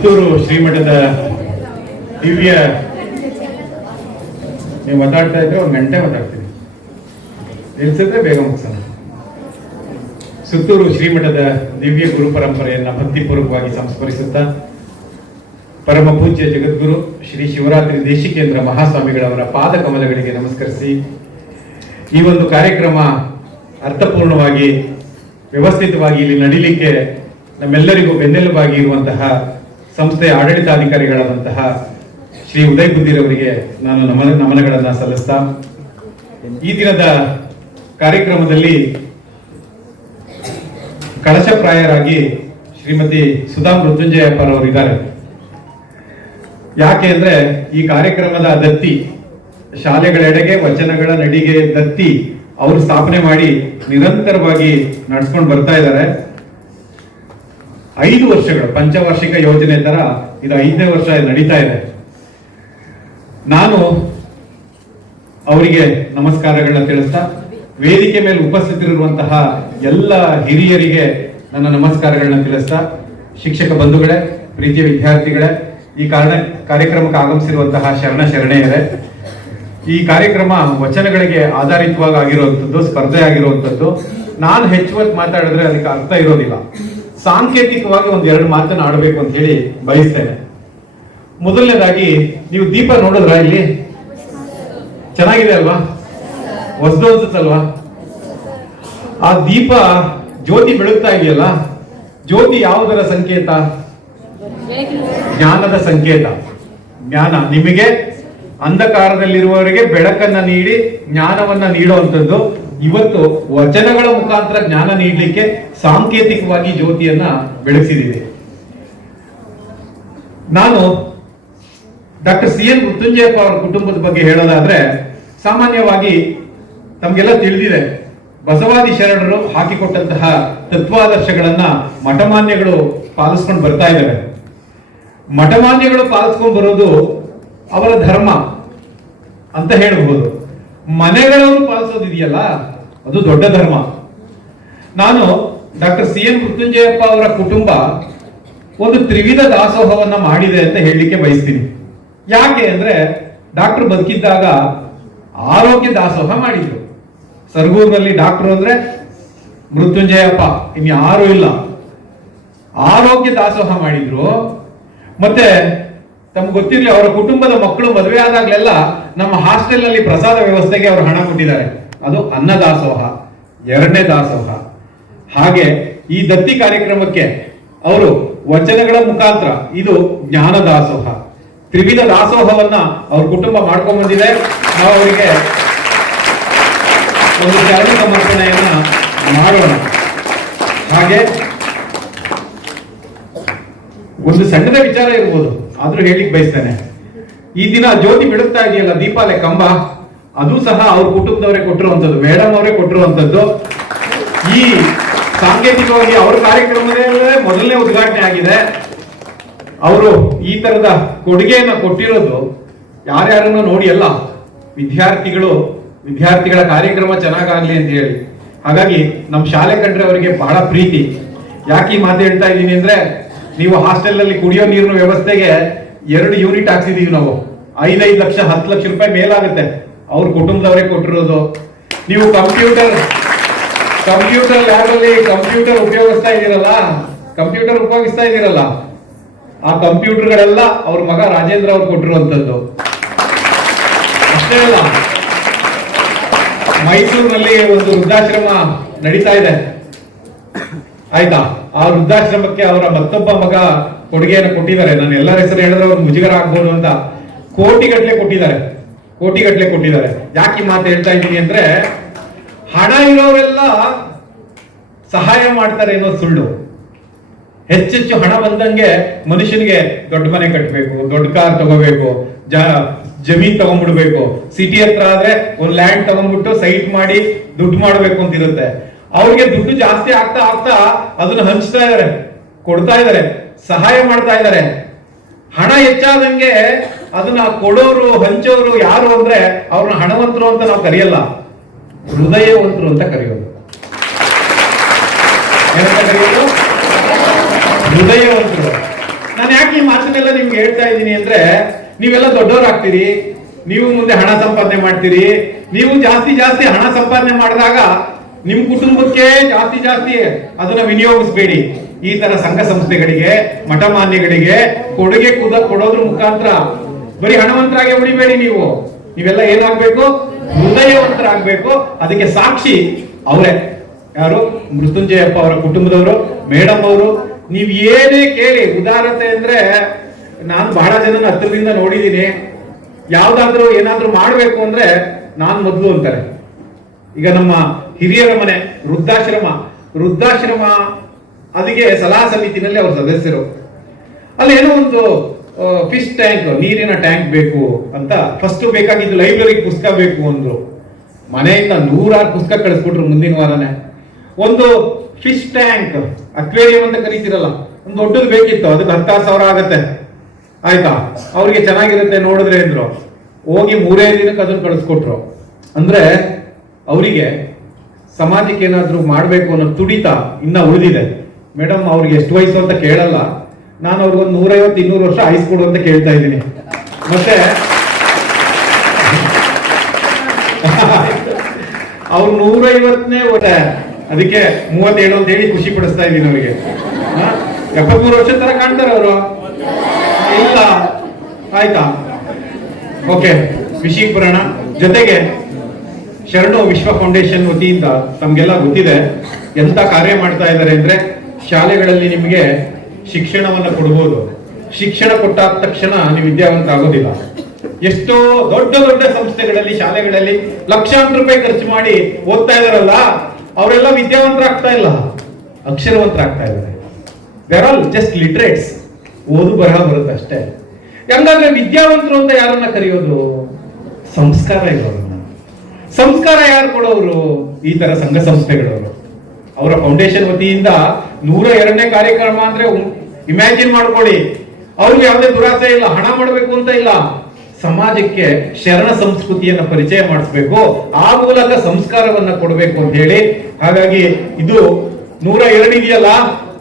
ಸುತ್ತೂರು ಶ್ರೀಮಠದ ದಿವ್ಯ ನೀವು ಮಾತಾಡ್ತಾ ಇದ್ರೆ ಒಂದು ಗಂಟೆ ಮಾತಾಡ್ತೀನಿ. ನಿಲ್ಸಿದ್ರೆ ಬೇಗ ಮುಗಿಸೋಣ. ಸುತ್ತೂರು ಶ್ರೀಮಠದ ದಿವ್ಯ ಗುರು ಪರಂಪರೆಯನ್ನ ಭಕ್ತಿಪೂರ್ವಕವಾಗಿ ಸಂಸ್ಮರಿಸುತ್ತಾ ಪರಮ ಪೂಜ್ಯ ಜಗದ್ಗುರು ಶ್ರೀ ಶಿವರಾತ್ರಿ ದೇಶಿಕೇಂದ್ರ ಮಹಾಸ್ವಾಮಿಗಳವರ ಪಾದ ಕಮಲಗಳಿಗೆ ನಮಸ್ಕರಿಸಿ ಈ ಒಂದು ಕಾರ್ಯಕ್ರಮ ಅರ್ಥಪೂರ್ಣವಾಗಿ ವ್ಯವಸ್ಥಿತವಾಗಿ ಇಲ್ಲಿ ನಡೀಲಿಕ್ಕೆ ನಮ್ಮೆಲ್ಲರಿಗೂ ಬೆನ್ನೆಲುಬಾಗಿ ಇರುವಂತಹ ಸಂಸ್ಥೆಯ ಆಡಳಿತಾಧಿಕಾರಿಗಳಾದಂತಹ ಶ್ರೀ ಉದಯ್ ಬುದ್ಧಿರವರಿಗೆ ನಾನು ನಮನ ನಮನಗಳನ್ನು ಸಲ್ಲಿಸ್ತಾ, ಈ ದಿನದ ಕಾರ್ಯಕ್ರಮದಲ್ಲಿ ಕಳಶಪ್ರಾಯರಾಗಿ ಶ್ರೀಮತಿ ಸುಧಾ ಮೃತ್ಯುಂಜಯಪ್ಪರ್ ಇದ್ದಾರೆ ಯಾಕೆ ಅಂದ್ರೆ ಈ ಕಾರ್ಯಕ್ರಮದ ದತ್ತಿ, ಶಾಲೆಗಳೆಡೆಗೆ, ವಚನಗಳ ನಡಿಗೆ ದತ್ತಿ, ಅವರು ಸ್ಥಾಪನೆ ಮಾಡಿ ನಿರಂತರವಾಗಿ ನಡ್ಸ್ಕೊಂಡು ಬರ್ತಾ ಇದ್ದಾರೆ ಐದು ವರ್ಷಗಳು ಪಂಚವಾರ್ಷಿಕ ಯೋಜನೆ ತರ ಇದು ಐದನೇ ವರ್ಷ ನಡೀತಾ ಇದೆ. ನಾನು ಅವರಿಗೆ ನಮಸ್ಕಾರಗಳನ್ನ ತಿಳಿಸ್ತಾ, ವೇದಿಕೆ ಮೇಲೆ ಉಪಸ್ಥಿತರಿರುವಂತಹ ಎಲ್ಲ ಹಿರಿಯರಿಗೆ ನನ್ನ ನಮಸ್ಕಾರಗಳನ್ನ ತಿಳಿಸ್ತಾ, ಶಿಕ್ಷಕ ಬಂಧುಗಳೇ, ಪ್ರೀತಿಯ ವಿದ್ಯಾರ್ಥಿಗಳೇ, ಈ ಕಾರಣ ಕಾರ್ಯಕ್ರಮಕ್ಕೆ ಆಗಮಿಸಿರುವಂತಹ ಶರಣ ಶರಣೆಯರೇ, ಈ ಕಾರ್ಯಕ್ರಮ ವಚನಗಳಿಗೆ ಆಧಾರಿತವಾಗಿ ಆಗಿರುವಂಥದ್ದು ಸ್ಪರ್ಧೆ ಆಗಿರುವಂಥದ್ದು ನಾನು ಹೆಚ್ಚು ಹೊತ್ತು ಮಾತಾಡಿದ್ರೆ ಅದಕ್ಕೆ ಅರ್ಥ ಇರೋದಿಲ್ಲ. ಸಾಂಕೇತಿಕವಾಗಿ ಒಂದ್ ಎರಡು ಮಾತನ್ನ ಆಡಬೇಕು ಅಂತ ಹೇಳಿ ಬಯಸ್ತೇನೆ. ಮೊದಲನೇದಾಗಿ, ನೀವು ದೀಪ ನೋಡಿದ್ರ ಇಲ್ಲಿ? ಚೆನ್ನಾಗಿದೆ ಅಲ್ವಾ? ಹೊಸದು ಅನ್ಸುತ್ತಲ್ವಾ? ಆ ದೀಪ ಜ್ಯೋತಿ ಬೆಳಗ್ತಾ ಇದೆಯಲ್ಲ, ಜ್ಯೋತಿ ಯಾವುದರ ಸಂಕೇತ? ಜ್ಞಾನದ ಸಂಕೇತ. ಜ್ಞಾನ ನಿಮಗೆ ಅಂಧಕಾರದಲ್ಲಿರುವವರಿಗೆ ಬೆಳಕನ್ನ ನೀಡಿ ಜ್ಞಾನವನ್ನ ನೀಡುವಂಥದ್ದು ಇವತ್ತು ವಚನಗಳ ಮುಖಾಂತರ ಜ್ಞಾನ ನೀಡಲಿಕ್ಕೆ ಸಾಂಕೇತಿಕವಾಗಿ ಜ್ಯೋತಿಯನ್ನ ಬೆಳೆಸಿದ್ದೀವಿ ನಾನು ಡಾಕ್ಟರ್ ಸಿ ಎನ್ ಮೃತ್ಯುಂಜಯಪ್ಪ ಅವರ ಕುಟುಂಬದ ಬಗ್ಗೆ ಹೇಳೋದಾದ್ರೆ, ಸಾಮಾನ್ಯವಾಗಿ ತಮಗೆಲ್ಲ ತಿಳಿದಿದೆ, ಬಸವಾದಿ ಶರಣರು ಹಾಕಿಕೊಟ್ಟಂತಹ ತತ್ವಾದರ್ಶಗಳನ್ನ ಮಠಮಾನ್ಯಗಳು ಪಾಲಿಸ್ಕೊಂಡು ಬರ್ತಾ ಇದ್ದಾರೆ ಮಠಮಾನ್ಯಗಳು ಪಾಲಿಸ್ಕೊಂಡು ಬರೋದು ಅವರ ಧರ್ಮ ಅಂತ ಹೇಳಬಹುದು. ಮನೆಗಳವರು ಪಾಲಿಸೋದಿದೆಯಲ್ಲ ಅದು ದೊಡ್ಡ ಧರ್ಮ. ನಾನು ಡಾಕ್ಟರ್ ಸಿ ಎನ್ ಮೃತ್ಯುಂಜಯಪ್ಪ ಅವರ ಕುಟುಂಬ ಒಂದು ತ್ರಿವಿಧ ದಾಸೋಹವನ್ನ ಮಾಡಿದೆ ಅಂತ ಹೇಳಲಿಕ್ಕೆ ಬಯಸ್ತೀನಿ. ಯಾಕೆ ಅಂದ್ರೆ ಡಾಕ್ಟರ್ ಬದುಕಿದ್ದಾಗ ಆರೋಗ್ಯ ದಾಸೋಹ ಮಾಡಿದ್ರು. ಸರ್ಗೂರ್ನಲ್ಲಿ ಡಾಕ್ಟರ್ ಅಂದ್ರೆ ಮೃತ್ಯುಂಜಯಪ್ಪ, ಇನ್ಯಾರೂ ಇಲ್ಲ. ಆರೋಗ್ಯ ದಾಸೋಹ ಮಾಡಿದ್ರು. ಮತ್ತೆ ತಮ್ಗೆ ಗೊತ್ತಿರಲಿ, ಅವರ ಕುಟುಂಬದ ಮಕ್ಕಳು ಮದುವೆ ಆದಾಗ್ಲೆಲ್ಲ ನಮ್ಮ ಹಾಸ್ಟೆಲ್ನಲ್ಲಿ ಪ್ರಸಾದ ವ್ಯವಸ್ಥೆಗೆ ಅವರು ಹಣ ಕೊಟ್ಟಿದ್ದಾರೆ. ಅದು ಅನ್ನದಾಸೋಹ, ಎರಡನೇ ದಾಸೋಹ. ಹಾಗೆ ಈ ದತ್ತಿ ಕಾರ್ಯಕ್ರಮಕ್ಕೆ ಅವರು ವಚನಗಳ ಮುಖಾಂತರ ಇದು ಜ್ಞಾನ ದಾಸೋಹ. ತ್ರಿವಿಧ ದಾಸೋಹವನ್ನ ಅವ್ರ ಕುಟುಂಬ ಮಾಡ್ಕೊಂಡ್ ಬಂದಿದೆ. ನಾವು ಅವರಿಗೆ ಒಂದು ಶರಣ ಸಮರ್ಪಣೆಯನ್ನ ಮಾಡೋಣ. ಹಾಗೆ ಒಂದು ಸಣ್ಣದ ವಿಚಾರ ಇರ್ಬೋದು. ಆದ್ರೂ ಹೇಳಿಕ್ ಬಯಸ್ತೇನೆ. ಈ ದಿನ ಜ್ಯೋತಿ ಬಿಡುತ್ತಾ ಇದೆಯಲ್ಲ ದೀಪಾಲೆ ಕಂಬ, ಅದು ಸಹ ಅವ್ರ ಕುಟುಂಬದವರೇ ಕೊಟ್ಟಿರುವಂತದ್ದು ಮೇಡಮ್ ಅವರೇ ಕೊಟ್ಟಿರುವಂತದ್ದು ಈ ಸಾಂಕೇತಿಕವಾಗಿ ಅವ್ರ ಕಾರ್ಯಕ್ರಮದಲ್ಲೇ ಮೊದಲನೇ ಉದ್ಘಾಟನೆ ಆಗಿದೆ. ಅವರು ಈ ತರದ ಕೊಡುಗೆಯನ್ನ ಕೊಟ್ಟಿರೋದು ಯಾರ್ಯಾರನ್ನು ನೋಡಿ ಅಲ್ಲ, ವಿದ್ಯಾರ್ಥಿಗಳು, ವಿದ್ಯಾರ್ಥಿಗಳ ಕಾರ್ಯಕ್ರಮ ಚೆನ್ನಾಗಾಗ್ಲಿ ಅಂತ ಹೇಳಿ. ಹಾಗಾಗಿ ನಮ್ಮ ಶಾಲೆ ಕಂಡ್ರೆ ಅವರಿಗೆ ಬಹಳ ಪ್ರೀತಿ. ಯಾಕೆ ಈ ಮಾತು ಹೇಳ್ತಾ ಇದ್ದೀನಿ ಅಂದ್ರೆ ನೀವು ಹಾಸ್ಟೆಲ್ನಲ್ಲಿ ಕುಡಿಯೋ ನೀರಿನ ವ್ಯವಸ್ಥೆಗೆ ಎರಡು ಯೂನಿಟ್ ಹಾಕ್ಸಿದೀವಿ ನಾವು. ಐದೈದು ಲಕ್ಷ, ಹತ್ತು ಲಕ್ಷ ರೂಪಾಯಿ ಮೇಲಾಗುತ್ತೆ. ಅವ್ರ ಕುಟುಂಬದವರೇ ಕೊಟ್ಟಿರೋದು. ನೀವು ಕಂಪ್ಯೂಟರ್ ಕಂಪ್ಯೂಟರ್ ಲ್ಯಾಬ್ ಅಲ್ಲಿ ಕಂಪ್ಯೂಟರ್ ಉಪಯೋಗಿಸ್ತಾ ಇದ್ದೀರಲ್ಲ, ಕಂಪ್ಯೂಟರ್ ಉಪಯೋಗಿಸ್ತಾ ಇದ್ದೀರಲ್ಲ, ಆ ಕಂಪ್ಯೂಟರ್ಗಳೆಲ್ಲ ಅವ್ರ ಮಗ ರಾಜೇಂದ್ರ ಅವ್ರು ಕೊಟ್ಟಿರುವಂತದ್ದು ಅಷ್ಟೇ ಅಲ್ಲ, ಮೈಸೂರಿನಲ್ಲಿ ಒಂದು ವೃದ್ಧಾಶ್ರಮ ನಡೀತಾ ಇದೆ. ಆಯ್ತಾ? ಆ ವೃದ್ಧಾಶ್ರಮಕ್ಕೆ ಅವರ ಮತ್ತೊಬ್ಬ ಮಗ ಕೊಡುಗೆಯನ್ನು ಕೊಟ್ಟಿದ್ದಾರೆ. ನಾನು ಎಲ್ಲರ ಹೆಸರು ಹೇಳಿದ್ರೆ ಅವ್ರು ಮುಜುಗರ ಆಗ್ಬೋದು ಅಂತ. ಕೋಟಿಗಟ್ಟಲೆ ಕೊಟ್ಟಿದ್ದಾರೆ. ಕೋಟಿಗಟ್ಟಲೆ ಕೊಟ್ಟಿದ್ದಾರೆ. ಯಾಕೆ ಮಾತು ಹೇಳ್ತಾ ಇದ್ದೀನಿ ಅಂದ್ರೆ, ಹಣ ಇರೋರೆಲ್ಲ ಸಹಾಯ ಮಾಡ್ತಾರೆ ಅನ್ನೋ ಸುಳ್ಳು. ಹೆಚ್ಚೆಚ್ಚು ಹಣ ಬಂದಂಗೆ ಮನುಷ್ಯನಿಗೆ ದೊಡ್ಡ ಮನೆ ಕಟ್ಟಬೇಕು ದೊಡ್ಡ ಕಾರ್ ತಗೋಬೇಕು, ಜ, ಜಮೀನ್ ತಗೊಂಡ್ಬಿಡ್ಬೇಕು. ಸಿಟಿ ಹತ್ರ ಆದ್ರೆ ಒಂದು ಲ್ಯಾಂಡ್ ತಗೊಂಡ್ಬಿಟ್ಟು ಸೈಟ್ ಮಾಡಿ ದುಡ್ಡು ಮಾಡಬೇಕು ಅಂತ ಇರುತ್ತೆ ಅವ್ರಿಗೆ ದುಡ್ಡು ಜಾಸ್ತಿ ಆಗ್ತಾ ಆಗ್ತಾ ಅದನ್ನ ಹಂಚ್ತಾ ಇದ್ದಾರೆ ಕೊಡ್ತಾ ಇದಾರೆ, ಸಹಾಯ ಮಾಡ್ತಾ ಇದಾರೆ. ಹಣ ಹೆಚ್ಚಾದಂಗೆ ಅದನ್ನ ಕೊಡೋರು, ಹಂಚೋರು ಯಾರು ಅಂದ್ರೆ ಅವ್ರನ್ನ ಹಣವಂತರು ಅಂತ ನಾವು ಕರೆಯಲ್ಲ. ಹೃದಯವಂತರು ಅಂತ ಕರೆಯೋದು. ಹೃದಯವಂತರು. ನಾನು ಯಾಕೆ ಈ ಮಾತನ್ನೆಲ್ಲ ನಿಮ್ಗೆ ಹೇಳ್ತಾ ಇದ್ದೀನಿ ಅಂದ್ರೆ, ನೀವೆಲ್ಲ ದೊಡ್ಡವರಾಗ್ತೀರಿ ನೀವು ಮುಂದೆ ಹಣ ಸಂಪಾದನೆ ಮಾಡ್ತೀರಿ, ನೀವು ಜಾಸ್ತಿ ಜಾಸ್ತಿ ಹಣ ಸಂಪಾದನೆ ಮಾಡಿದಾಗ ನಿಮ್ ಕುಟುಂಬಕ್ಕೆ ಜಾಸ್ತಿ ಜಾಸ್ತಿ ಅದನ್ನ ವಿನಿಯೋಗಿಸ್ಬೇಡಿ. ಈ ತರ ಸಂಘ ಸಂಸ್ಥೆಗಳಿಗೆ ಮಠಮಾನ್ಯಗಳಿಗೆ ಕೊಡುಗೆ ಕುದ ಕೊಡೋದ್ರ ಮುಖಾಂತರ ಬರೀ ಹಣವಂತರಾಗಿ ಉಳಿಬೇಡಿ ನೀವು. ನೀವೆಲ್ಲ ಏನಾಗ್ಬೇಕು? ಹೃದಯವಂತರಾಗ್ಬೇಕು. ಅದಕ್ಕೆ ಸಾಕ್ಷಿ ಅವರೇ. ಯಾರು? ಮೃತ್ಯುಂಜಯಪ್ಪ ಅವರ ಕುಟುಂಬದವರು ಮೇಡಮ್ ಅವರು. ನೀವ್ ಏನೇ ಕೇಳಿ ಉದಾಹರಣೆ ಅಂದ್ರೆ ನಾನು ಬಹಳ ಜನನ ಹತ್ತಿರದಿಂದ ನೋಡಿದೀನಿ. ಯಾವ್ದಾದ್ರು ಏನಾದ್ರೂ ಮಾಡ್ಬೇಕು ಅಂದ್ರೆ ನಾನ್ ಮೊದ್ಲು ಅಂತಾರೆ. ಈಗ ನಮ್ಮ ಹಿರಿಯರ ಮನೆ, ವೃದ್ಧಾಶ್ರಮ ವೃದ್ಧಾಶ್ರಮ ಅದಕ್ಕೆ ಸಲಹಾ ಸಮಿತಿನಲ್ಲಿ ಅವ್ರ ಸದಸ್ಯರು. ಅಲ್ಲಿ ಏನೋ ಒಂದು ಫಿಶ್ ಟ್ಯಾಂಕ್ ನೀರಿನ ಟ್ಯಾಂಕ್ ಬೇಕು ಅಂತ ಫಸ್ಟ್ ಬೇಕಾಗಿದ್ದು ಲೈಬ್ರರಿ ಪುಸ್ತಕ ಬೇಕು ಅಂದ್ರು. ಮನೆಯಿಂದ ನೂರಾರು ಪುಸ್ತಕ ಕಳಿಸ್ಬಿಟ್ರು ಮುಂದಿನ ವಾರನೇ. ಒಂದು ಫಿಶ್ ಟ್ಯಾಂಕ್ ಅಕ್ವೇರಿಯಂ ಅಂತ ಕರೀತಿರಲ್ಲ, ಒಂದು ದೊಡ್ಡದು ಬೇಕಿತ್ತು, ಅದಕ್ಕೆ ಹತ್ತಾರು ಸಾವಿರ ಆಗತ್ತೆ. ಆಯ್ತಾ? ಅವ್ರಿಗೆ ಚೆನ್ನಾಗಿರುತ್ತೆ ನೋಡಿದ್ರೆ ಅಂದ್ರು. ಹೋಗಿ ಮೂರೇ ದಿನಕ್ಕೆ ಅದನ್ನು ಕಳಿಸ್ಕೊಟ್ರು. ಅಂದ್ರೆ ಅವರಿಗೆ ಸಮಾಜಕ್ಕೆ ಏನಾದರೂ ಮಾಡಬೇಕು ಅನ್ನೋ ತುಡಿತ ಇನ್ನ ಉಳಿದಿದೆ. ಮೇಡಮ್, ಅವ್ರಿಗೆ ಎಷ್ಟು ವಯಸ್ಸು ಅಂತ ಕೇಳಲ್ಲ. ನಾನು ಅವ್ರಿಗೊಂದು ನೂರೈವತ್ತು, ಇನ್ನೂರು ವರ್ಷ ಹೈಸ್ಕೂಲ್ ಅಂತ ಕೇಳ್ತಾ ಇದ್ದೀನಿ. ಮತ್ತೆ ಅವ್ರು ನೂರೈವತ್ತನೇ ಅದಕ್ಕೆ ಮೂವತ್ತೇಳು ಅಂತ ಹೇಳಿ ಖುಷಿ ಪಡಿಸ್ತಾ ಇದ್ದೀನಿ ಅವರಿಗೆ. ಎಪ್ಪತ್ಮೂರು ವರ್ಷ ತರ ಕಾಣ್ತಾರೆ ಅವರು. ಇಲ್ಲ. ಆಯ್ತಾ? ಓಕೆ ವಿಷಯಕ್ಕೆ ಪುರಾಣ ಜೊತೆಗೆ ಶರಣು ವಿಶ್ವ ಫೌಂಡೇಶನ್ ವತಿಯಿಂದ ತಮ್ಗೆಲ್ಲ ಗೊತ್ತಿದೆ ಎಂತ ಕಾರ್ಯ ಮಾಡ್ತಾ ಇದ್ದಾರೆ ಅಂದ್ರೆ ಶಾಲೆಗಳಲ್ಲಿ ನಿಮಗೆ ಶಿಕ್ಷಣವನ್ನ ಕೊಡ್ಬೋದು. ಶಿಕ್ಷಣ ಕೊಟ್ಟಾದ ತಕ್ಷಣ ನೀವು ವಿದ್ಯಾವಂತ ಆಗೋದಿಲ್ಲ. ಎಷ್ಟೋ ದೊಡ್ಡ ದೊಡ್ಡ ಸಂಸ್ಥೆಗಳಲ್ಲಿ, ಶಾಲೆಗಳಲ್ಲಿ ಲಕ್ಷಾಂತರ ರೂಪಾಯಿ ಖರ್ಚು ಮಾಡಿ ಓದ್ತಾ ಇದಾರಲ್ಲ ಅವರೆಲ್ಲ ವಿದ್ಯಾವಂತರಾಗ್ತಾ ಇಲ್ಲ. ಅಕ್ಷರವಂತರಾಗ್ತಾ ಇದ್ದಾರೆ. ದೇರ್ ಆಲ್ ಜಸ್ಟ್ ಲಿಟ್ರೇಟ್ಸ್ ಓದು ಬರಹ ಬರುತ್ತೆ ಅಷ್ಟೇ. ಹಂಗಾದ್ರೆ ವಿದ್ಯಾವಂತರು ಅಂತ ಯಾರನ್ನ ಕರೆಯೋದು? ಸಂಸ್ಕಾರ ಇರೋರನ್ನ ಸಂಸ್ಕಾರ ಯಾರು ಕೊಡೋರು? ಈ ತರ ಸಂಘ ಸಂಸ್ಥೆಗಳವರು. ಅವರ ಫೌಂಡೇಶನ್ ವತಿಯಿಂದ ನೂರ ಎರಡನೇ ಕಾರ್ಯಕ್ರಮ ಅಂದ್ರೆ ಇಮ್ಯಾಜಿನ್ ಮಾಡ್ಕೊಳ್ಳಿ. ಅವ್ರಿಗೆ ಯಾವುದೇ ದುರಾಸೆ ಇಲ್ಲ, ಹಣ ಮಾಡಬೇಕು ಅಂತ ಇಲ್ಲ. ಸಮಾಜಕ್ಕೆ ಶರಣ ಸಂಸ್ಕೃತಿಯನ್ನ ಪರಿಚಯ ಮಾಡಿಸ್ಬೇಕು. ಆ ಮೂಲಕ ಸಂಸ್ಕಾರವನ್ನ ಕೊಡಬೇಕು ಅಂತ ಹೇಳಿ. ಹಾಗಾಗಿ ಇದು ನೂರ ಎರಡು ಇದೆಯಲ್ಲ?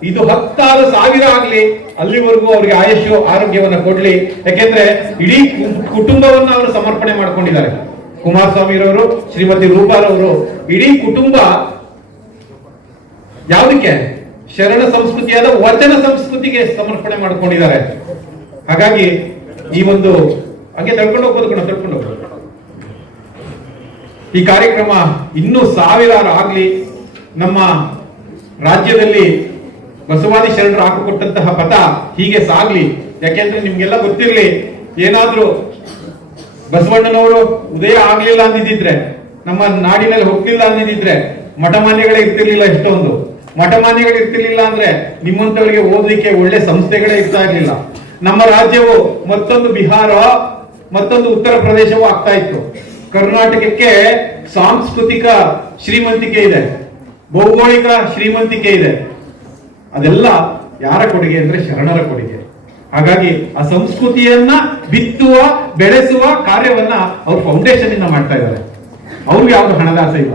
ಇದು ಹತ್ತಾರು ಸಾವಿರ ಆಗ್ಲಿ. ಅಲ್ಲಿವರೆಗೂ ಅವ್ರಿಗೆ ಆಯುಷ್ಯ ಆರೋಗ್ಯವನ್ನ ಕೊಡ್ಲಿ. ಯಾಕೆಂದ್ರೆ ಇಡೀ ಕುಟುಂಬವನ್ನ ಅವರು ಸಮರ್ಪಣೆ ಮಾಡ್ಕೊಂಡಿದ್ದಾರೆ. ಕುಮಾರಸ್ವಾಮಿರವರು ಶ್ರೀಮತಿ ರೂಪಾರವರು ಇಡೀ ಕುಟುಂಬ ಯಾವುದಕ್ಕೆ? ಶರಣ ಸಂಸ್ಕೃತಿಯಾದ ವಚನ ಸಂಸ್ಕೃತಿಗೆ ಸಮರ್ಪಣೆ ಮಾಡ್ಕೊಂಡಿದ್ದಾರೆ. ಹಾಗಾಗಿ ಈ ಒಂದು, ಹಾಗೆ ತಡ್ಕೊಂಡು ಹೋಗ್ಬೋದು ಕಣ ತಡ್ಕೊಂಡು ಹೋಗ್ಬೋದು. ಈ ಕಾರ್ಯಕ್ರಮ ಇನ್ನೂ ಸಾವಿರಾರು ಆಗ್ಲಿ, ನಮ್ಮ ರಾಜ್ಯದಲ್ಲಿ ಬಸವಾದಿ ಶರಣರು ಹಾಕಿಕೊಟ್ಟಂತಹ ಪಥ ಹೀಗೆ ಸಾಗ್ಲಿ. ಯಾಕೆಂದ್ರೆ ನಿಮ್ಗೆಲ್ಲ ಗೊತ್ತಿರಲಿ, ಏನಾದ್ರೂ ಬಸವಣ್ಣನವರು ಉದಯ ಆಗ್ಲಿಲ್ಲ ಅಂದಿದ್ರೆ, ನಮ್ಮ ನಾಡಿನಲ್ಲಿ ಹೋಗ್ಲಿಲ್ಲ ಅಂದಿದ್ರೆ ಮಠಮಾನ್ಯಗಳೇ ಇರ್ತಿರ್ಲಿಲ್ಲ ಎಷ್ಟೊಂದು. ಮಠಮಾನ್ಯಗಳು ಇರ್ತಿರ್ಲಿಲ್ಲ ಅಂದ್ರೆ ನಿಮ್ಮಂತವರಿಗೆ ಓದಲಿಕ್ಕೆ ಒಳ್ಳೆ ಸಂಸ್ಥೆಗಳೇ ಇರ್ತಾ ಇರ್ಲಿಲ್ಲ. ನಮ್ಮ ರಾಜ್ಯವು ಮತ್ತೊಂದು ಬಿಹಾರ, ಮತ್ತೊಂದು ಉತ್ತರ ಪ್ರದೇಶವೂ ಆಗ್ತಾ ಇತ್ತು. ಕರ್ನಾಟಕಕ್ಕೆ ಸಾಂಸ್ಕೃತಿಕ ಶ್ರೀಮಂತಿಕೆ ಇದೆ. ಭೌಗೋಳಿಕ ಶ್ರೀಮಂತಿಕೆ ಇದೆ. ಅದೆಲ್ಲ ಯಾರ ಕೊಡುಗೆ ಅಂದ್ರೆ ಶರಣರ ಕೊಡುಗೆ. ಹಾಗಾಗಿ ಆ ಸಂಸ್ಕೃತಿಯನ್ನ ಬಿತ್ತುವ, ಬೆಳೆಸುವ ಕಾರ್ಯವನ್ನ ಅವ್ರು ಫೌಂಡೇಶನ್ ಇಂದ ಮಾಡ್ತಾ ಇದ್ದಾರೆ. ಅವ್ರಿಗೆ ಯಾವ್ದು ಇಲ್ಲ.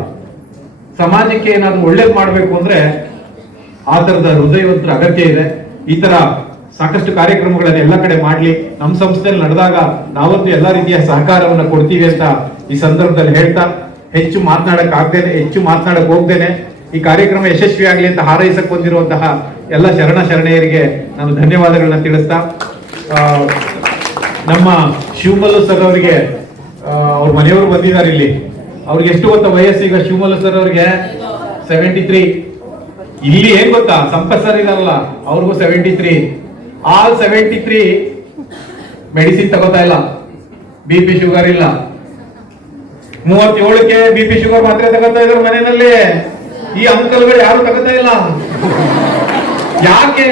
ಸಮಾಜಕ್ಕೆ ಏನಾದ್ರು ಒಳ್ಳೇದು ಮಾಡಬೇಕು ಅಂದ್ರೆ ಆ ತರದ ಹೃದಯವಂತರ ಅಗತ್ಯ ಇದೆ. ಈ ತರ ಸಾಕಷ್ಟು ಕಾರ್ಯಕ್ರಮಗಳನ್ನ ಎಲ್ಲ ಕಡೆ ಮಾಡ್ಲಿ. ನಮ್ಮ ಸಂಸ್ಥೆಯಲ್ಲಿ ನಡೆದಾಗ ನಾವಂತೂ ಎಲ್ಲ ರೀತಿಯ ಸಹಕಾರವನ್ನ ಕೊಡ್ತೀವಿ ಅಂತ ಈ ಸಂದರ್ಭದಲ್ಲಿ ಹೇಳ್ತಾ, ಹೆಚ್ಚು ಮಾತನಾಡಕ್ ಆಗ್ದೇನೆ, ಹೆಚ್ಚು ಮಾತನಾಡಕ್ ಹೋಗ್ದೇನೆ. ಈ ಕಾರ್ಯಕ್ರಮ ಯಶಸ್ವಿ ಆಗಲಿ ಅಂತ ಹಾರೈಸಕ್ ಬಂದಿರುವಂತಹ ಎಲ್ಲ ಶರಣ ಶರಣೆಯರಿಗೆ ನಾನು ಧನ್ಯವಾದಗಳನ್ನ ತಿಳಿಸ್ತಾ ನಮ್ಮ ಶಿವಮಲ್ಲು ಸರ್ ಅವರಿಗೆ ಅವ್ರ ಮನೆಯವರು ಬಂದಿದ್ದಾರೆ ಇಲ್ಲಿ. ಅವ್ರಿಗೆ ಎಷ್ಟು ಗೊತ್ತ ವಯಸ್ಸು ಈಗ ಶಿವಮಲ್ಲು ಸರ್ ಅವ್ರಿಗೆ? ಸೆವೆಂಟಿ ತ್ರೀ ಇಲ್ಲಿ ಏನ್ ಗೊತ್ತಾ? ಸಂಪತ್ ಸರ್ ಇದಾರಲ್ಲ, ಅವ್ರಿಗೂ seventy three all seventy three medicine ತಗೋತಾ ಇಲ್ಲ. ಬಿ ಪಿ ಶುಗರ್ ಇಲ್ಲ. ಮೂವತ್ತೇಳಕ್ಕೆ ಬಿ ಪಿ ಶುಗರ್ ಮಾತ್ರ ತಗೋತಾ ಇದ್ರು ಮನೆಯಲ್ಲಿ. ಈ ಅಂಕಲ್ಗಳು ಯಾರು ತಗತಾ ಇಲ್ಲ? ಯಾಕೆ?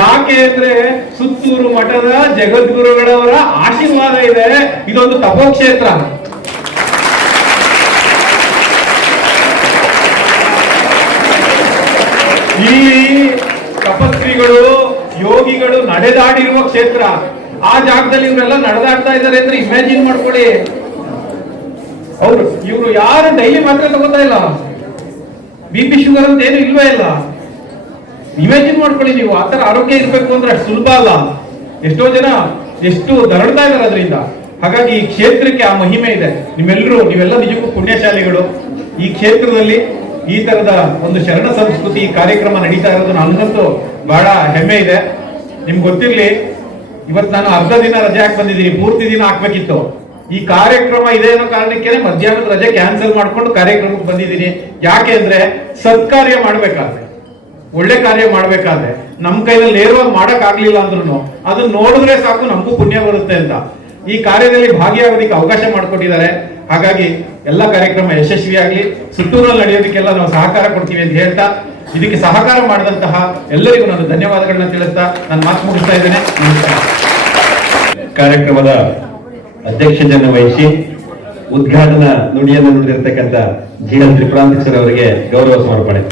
ಯಾಕೆ ಅಂದ್ರೆ ಸುತ್ತೂರು ಮಠದ ಜಗದ್ಗುರುಗಳವರ ಆಶೀರ್ವಾದ ಇದೆ. ಇದೊಂದು ತಪೋಕ್ಷೇತ್ರ. ಈ ತಪಸ್ವಿಗಳು, ಯೋಗಿಗಳು ನಡೆದಾಡಿರುವ ಕ್ಷೇತ್ರ. ಆ ಜಾಗದಲ್ಲಿ ಇವರೆಲ್ಲ ನಡೆದಾಡ್ತಾ ಇದ್ದಾರೆ ಅಂದ್ರೆ ಇಮ್ಯಾಜಿನ್ ಮಾಡ್ಕೊಳ್ಳಿ. ಹೌದು, ಇವರು ಯಾರು ಡೈಲಿ ಮಾತ್ರ ತಗೋತಾ ಇಲ್ಲ. ಬಿ ಪಿ ಶುಗರ್ ಅಂತ ಏನು ಇಲ್ವೇ ಇಲ್ಲ. ಇಮ್ಯಾಜಿನ್ ಮಾಡ್ಕೊಳ್ಳಿ ನೀವು ಆತರ ಆರೋಗ್ಯ ಇರಬೇಕು ಅಂದ್ರೆ ಅಷ್ಟು ಸುಲಭ ಅಲ್ಲ. ಎಷ್ಟೋ ಜನ ಎಷ್ಟು ದರಡ್ತಾ ಇದಾರೆ ಅದರಿಂದ. ಹಾಗಾಗಿ ಈ ಕ್ಷೇತ್ರಕ್ಕೆ ಆ ಮಹಿಮೆ ಇದೆ. ನಿಮ್ಮೆಲ್ಲರೂ, ನೀವೆಲ್ಲ ನಿಜಕ್ಕೂ ಪುಣ್ಯಶಾಲಿಗಳು. ಈ ಕ್ಷೇತ್ರದಲ್ಲಿ ಈ ತರದ ಒಂದು ಶರಣ ಸಂಸ್ಕೃತಿ ಕಾರ್ಯಕ್ರಮ ನಡೀತಾ ಇರೋದು ನನಗಂತೂ ಬಹಳ ಹೆಮ್ಮೆ ಇದೆ. ನಿಮ್ಗೆ ಗೊತ್ತಿರ್ಲಿ, ಇವತ್ತು ನಾನು ಅರ್ಧ ದಿನ ರಜೆ ಹಾಕಿ ಬಂದಿದ್ದೀನಿ. ಪೂರ್ತಿ ದಿನ ಹಾಕ್ಬೇಕಿತ್ತು. ಈ ಕಾರ್ಯಕ್ರಮ ಇದೆ ಅನ್ನೋ ಕಾರಣಕ್ಕೆ ಮಧ್ಯಾಹ್ನದ ರಜೆ ಕ್ಯಾನ್ಸಲ್ ಮಾಡ್ಕೊಂಡು ಕಾರ್ಯಕ್ರಮಕ್ಕೆ ಬಂದಿದ್ದೀನಿ. ಯಾಕೆ ಅಂದ್ರೆ ಸತ್ಕಾರ್ಯ ಮಾಡ್ಬೇಕಾದ್ರೆ, ಒಳ್ಳೆ ಕಾರ್ಯ ಮಾಡ್ಬೇಕಾದ್ರೆ, ನಮ್ ಕೈಯಲ್ಲಿ ನೇರವಾಗಿ ಮಾಡಕ್ ಆಗ್ಲಿಲ್ಲ ಅಂದ್ರೂ ಅದನ್ನ ನೋಡಿದ್ರೆ ಸಾಕು ನಮಗೂ ಪುಣ್ಯ ಬರುತ್ತೆ ಅಂತ. ಈ ಕಾರ್ಯದಲ್ಲಿ ಭಾಗಿಯಾಗೋದಕ್ಕೆ ಅವಕಾಶ ಮಾಡಿಕೊಟ್ಟಿದ್ದಾರೆ. ಹಾಗಾಗಿ ಎಲ್ಲ ಕಾರ್ಯಕ್ರಮ ಯಶಸ್ವಿಯಾಗಲಿ, ಸುತ್ತೂರಲ್ಲಿ ನಡೆಯೋದಕ್ಕೆಲ್ಲ ನಾವು ಸಹಕಾರ ಕೊಡ್ತೀವಿ ಅಂತ ಹೇಳ್ತಾ, ಇದಕ್ಕೆ ಸಹಕಾರ ಮಾಡಿದಂತಹ ಎಲ್ಲರಿಗೂ ನಾನು ಧನ್ಯವಾದಗಳನ್ನ ತಿಳಿಸ್ತಾ, ನಾನು ಮಾತು ಮುಗಿಸ್ತಾ ಇದ್ದೇನೆ. ಕಾರ್ಯಕ್ರಮದ ಅಧ್ಯಕ್ಷತೆಯನ್ನು ವಹಿಸಿ ಉದ್ಘಾಟನಾ ನುಡಿಯನ್ನು ನುಡಿದಿರ್ತಕ್ಕಂಥ ಜಿ ಎಲ್ ತ್ರಿಪುರಾಂತಕ್ಷರ್ ಅವರಿಗೆ ಗೌರವ ಸಮರ್ಪಣೆ.